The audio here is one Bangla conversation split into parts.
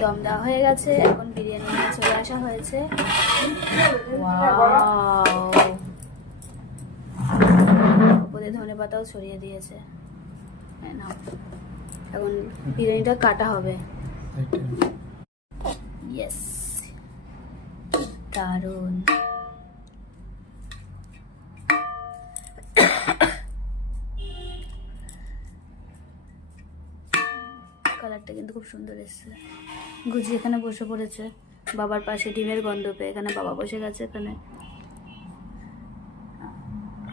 দম দেওয়া হয়ে গেছে, এখন বিরিয়ানি নিয়ে চলে আসা হয়েছে। ওয়াও, উপরে ধনে পাতাও ছড়িয়ে দিয়েছে। হ্যাঁ নাও, এখন বিরিয়ানিটা কাটা হবে। ইয়েস, দারুণ। কালারটা কিন্তু খুব সুন্দর এসছে। গুজি এখানে বসে পড়েছে বাবার পাশে, ডিমের গন্ধ পেয়ে এখানে বাবা বসে গেছে এখানে।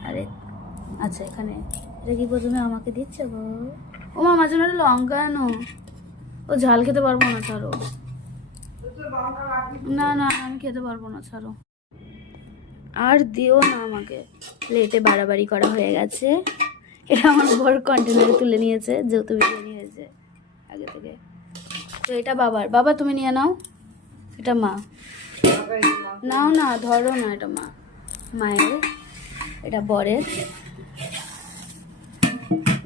আরে আচ্ছা, এখানে এটা কি প্রথমে আমাকে দিচ্ছে গো? ও মা, মাঝে মাঝে লঙ্কা আনো, ও ঝাল খেতে পারবো না, ছাড়ো। না না, আমি খেতে পারবো না, ছাড়ো। আর দিও না আমাকে। প্লেটে বাড়াবাড়ি করা হয়ে গেছে। এটা আমার বড় কন্টেনারে তুলে নিয়েছে, যেহেতু বিরিয়ানি হয়েছে আগে থেকে। তো এটা বাবার, বাবা তুমি নিয়ে নাও। এটা মা, নাও না, ধরো না, এটা মা, মায়ের। এটা বরের,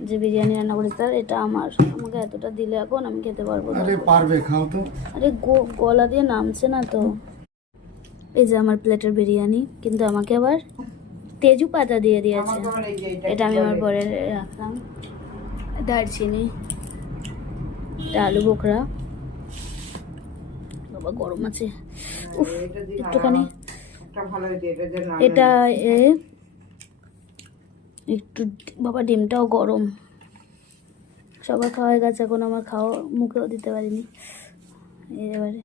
যে বিরিয়ানি রান্না করেছে তার। এটা আমার, আমাকে এতটা দিলে এখন আমি খেতে পারবো না। আরে পারবে, খাও তো। আরে গলা দিয়ে নামছে না তো। এই যে আমার প্লেটের বিরিয়ানি, কিন্তু আমাকে আবার তেজু পাতা দিয়ে দিয়েছে। এটা আমি আমার বরের রাখলাম। দারচিনি, এটা আলু বোখরা। বাবা গরম আছে, উফ একটুখানি। এটা একটু, বাবা ডিমটাও গরম। সবার খাওয়া হয়ে গেছে, এখন আমার খাওয়া মুখেও দিতে পারিনি। এবারে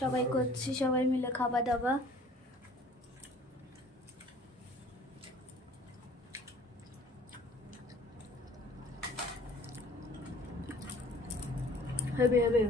সবাই করছি, সবাই মিলে খাওয়া দাওয়া। হবে হবে।